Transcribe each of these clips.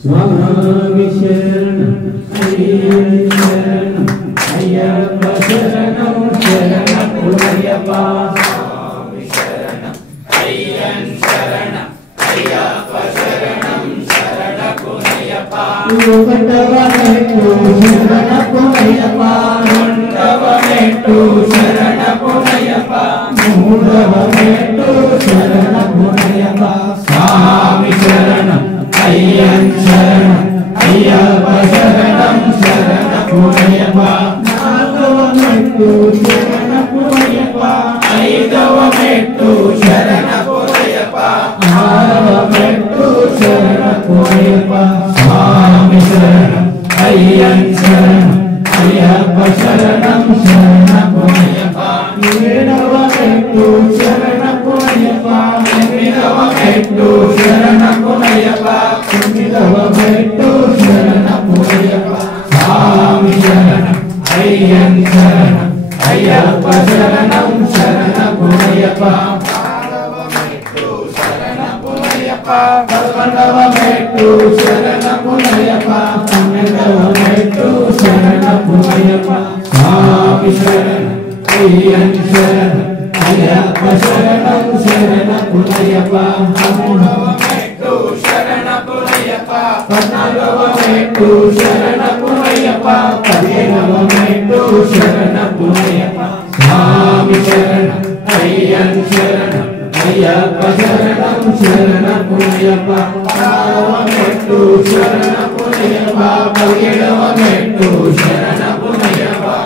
स्वामी शरणं शरणं अय्यप्प शरणं शरणपुरयप्पा स्वामी शरणं शरणं अय्यप्प शरणं शरणपुरयप्पा मुंडवमेट्टु शरणपुरयप्पा मुंडवमेट्टु शरणपुरयप्पा मुंडवमेट्टु शरणपुरयप्पा स्वामी शरणं अय्यन शरणं अय्यप्प शरणं शरणपुरयप्पा नागवमेट्टु शरणपुरयप्पा ऐदवमेट्टु शरणपुरयप्पा आरवमेट्टु शरणपुरयप्पा स्वामी शरणं अय्यन शरणं अय्यप्प शरणं शरणपुरयप्पा ఏడవమెట్టు శరణపురయప్పా ఎనిమిదవమెట్టు శరణపురయప్పా తొమ్మిదవమెట్టు శరణపురయప్పా స్వామి శరణం అయ్యన్ శరణం అయ్యప్ప శరణం శరణపురయప్పా పదకొండవమెట్టు శరణపురయప్పా పదకొండవమెట్టు శరణపురయప్పా పన్నెండవమెట్టు శరణపురయప్పా స్వామి శరణం అయ్యన్ శరణం అయ్యప్ప శరణం శరణపురయప్పా పదమూడవమెట్టు శరణపురయప్పా పద్నాలుగవమెట్టు శరణపురయప్పా పదిహేనవమెట్టు శరణపురయప్పా స్వామి శరణం అయ్యన్ శరణం అయ్యప్ప శరణం శరణపురయప్పా పదహారవమెట్టు శరణపురయప్పా పదిహేడవమెట్టు శరణపురయప్పా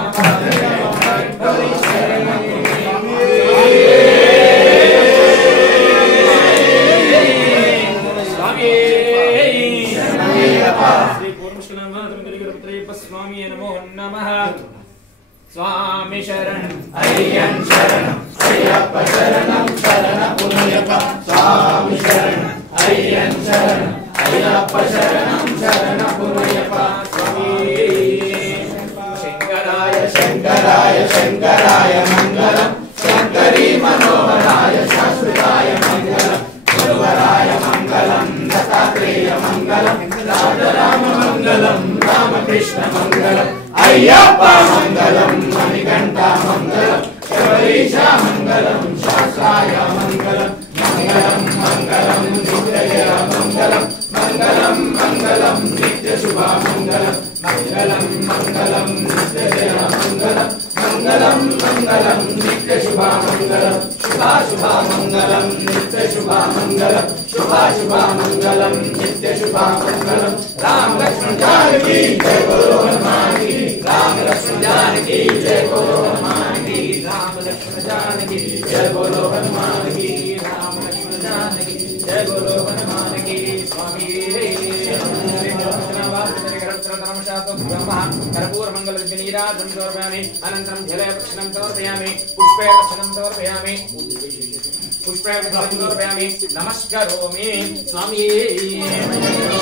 स्वामी शरणं अय्यन शरणं अय्यप्प शरणं शरणपुरयप्पा स्वामी शरणं अय्यन शरणं अय्यप्प शरणं शरणपुरयप्पा स्वामी शंकराय शंकराय शंकराय मंगलम शंकरी मनोहराय शाश्वताय मंगलम गुरुवराय मंगलम दत्तात्रेय मंगलम राम मंगलम रामकृष्ण मंगलम अय्यप्प मंगलम मणिकंठा मंगलम शबरीशा मंगलम शास्त्राय मंगलम मंगलम मंगलम नित्य मंगलम मंगलम मंगलम नित्य शुभा मंगलम मंगलम मंगलम नित्य मंगलम मंगलम मंगलम नित्य शुभा मंगलम शुभा शुभा मंगलम नित्य शुभा मंगलम शुभा शुभा मंगलम नित्य शुभा मंगलम राम लक्ष्मण जानकी जय बोलो हनुमान की राम लक्ष्मण जानकी जय बोलो हनुमान की राम लक्ष्मण जानकी जय बोलो हनुमान की राम लक्ष्मण जानकी जय बोलो हनुमान की स्वामी कर्पूरमंगल विनीराजं समर्पयामि अनन्तरं जले प्रक्षणं समर्पयामि पुष्पे प्रक्षणं समर्पयामि पुष्पे प्रक्षणं समर्पयामि नमस्करोमि स्वामी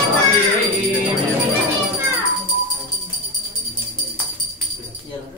स्वामी